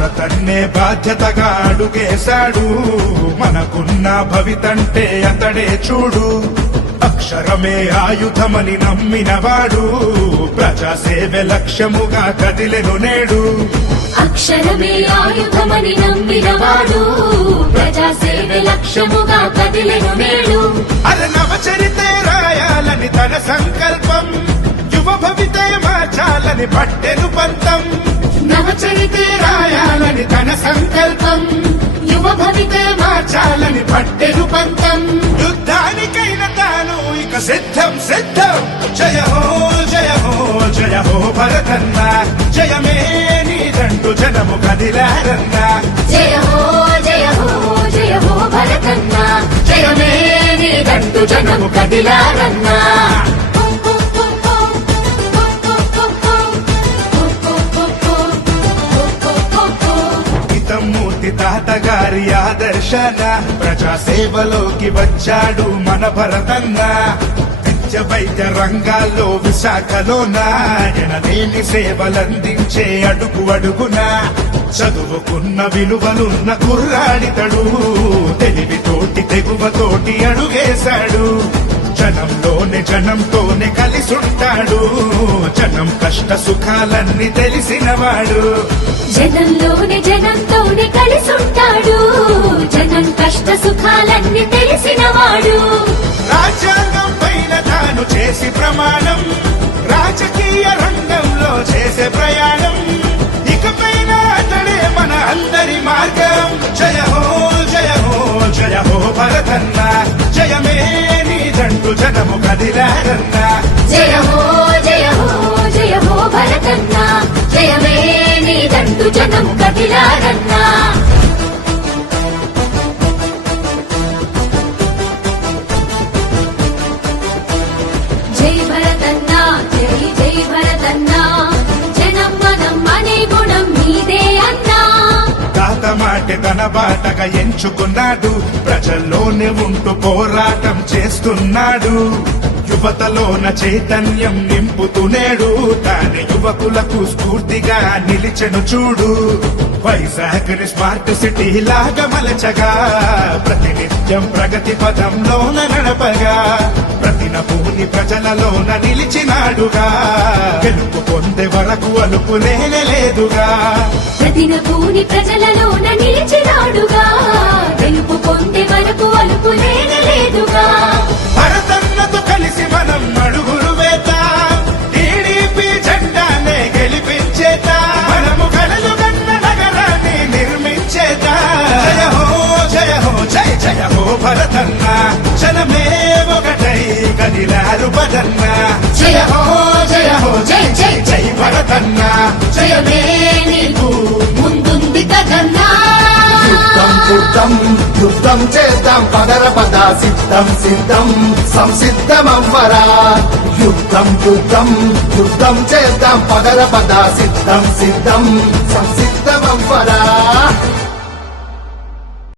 భరతన్నే బాధ్యతగా అడుగేశాడు, మనకున్న భవితంటే అతడే చూడు. అక్షరమే ఆయుధమని నమ్మినవాడు, ప్రజాసేవే లక్ష్యముగా కదిలెను నేడు. అక్షరమే ఆయుధమని నమ్మినవాడు, ప్రజాసేవే లక్ష్యముగా కదిలెను నేడు. అది నవచరితే రాయాలని తన సంకల్పం, యువ భవితే మార్చాలని పట్టెను పంతం. నవచరితే రాయాలని తన సంకల్పం, యువ భవితే మార్చాలని పట్టెను పంతం. యుద్ధానికైన తాను ఇక సిద్ధం సిద్ధం. జయ హో జయ హో జయ హో భరతన్న, జయమే నీదంటూ జనము కదిలారన్న. జయ హో జయ హో జయ హో భరతన్న, జయమే నీదంటూ జనము కదిలారన్నా. మూర్తి తాతగారి ఆదర్శన ప్రజాసేవలోకి వచ్చాడు మన భరతన్న. విద్య వైద్య రంగాల్లో విశాఖలోన ఎనలేని సేవలందించే అడుగు అడుగున. చదువుకున్న విలువలున్న కుర్రాడితడు, తెలివితోటి తెగువతోటి అడుగేశాడు. జనంతోనే కలిసుంటాడు, జనం కష్ట సుఖాలన్నీ తెలిసినవాడు. జనంతోనే కలిసుంటాడు, జనం కష్ట సుఖాలన్నీ తెలిసినవాడు. రాజ్యాంగం పైన తాను చేసి ప్రమాణం, రాజకీయ రంగంలో చేసే ప్రయాణం. ఇకపైన అతడే మన అందరి మార్గం. జయ హో జయ హో జయ హో భరతన్న, జయమే నీదంటూ జనము కదిలారన్న. జయ హో జయ హో జయ హో భరతన్న, జయమే నీదంటూ జనము కదిలారన్నా. జై భరతన్న జై జై భరతన్న, జనం మనం అనే గుణం నీదే అన్నా. తాత మాట తన బాటగా ఎంచుకున్నాడు, ప్రజల్లోనే ఉంటూ పోరాటం చేస్తున్నాడు. యువతలోన చైతన్యం నింపుతునేడు, తాను యువకులకు స్ఫూర్తిగా నిలిచెను చూడు. వైజాగ్ని స్మార్ట్ సిటీ లాగా మలచగా, ప్రతినిత్యం ప్రగతి పదంలోన నడపగా. ప్రతినభూని ప్రజలలోన నిలిచినాడుగా, గెలుపు పొందే వరకు అలుపు లేదుగా. ప్రతినభూని ప్రజలలోన నిలిచినాడుగా, గెలుపు పొందే వరకు అలుపు లేదుగా. భరతన్నతో కలిసి మనం అడుగులు వేద్దాం, టీడీపీ జెండానే గెలిపించేద్దాం. మనము కలలు కన్న నగరాన్ని నిర్మించేద్దాం. జయ హో జయ హో జయ జయ హో భరతన్న, జనమే ఒకటై కదిలారు బదన్న. జయ హో జయ హో జయ జయ జయ భరతన్న, జయమే నీకు ముందుంది కదన్నా. యుద్ధం యుద్ధం చేద్దాం పదర పద, సిద్ధం సిద్ధం సంసిద్ధమవ్వరా. యుద్ధం యుద్ధం చేద్దాం పదర పద, సిద్ధం సిద్ధం సంసిద్ధమవ్వరా.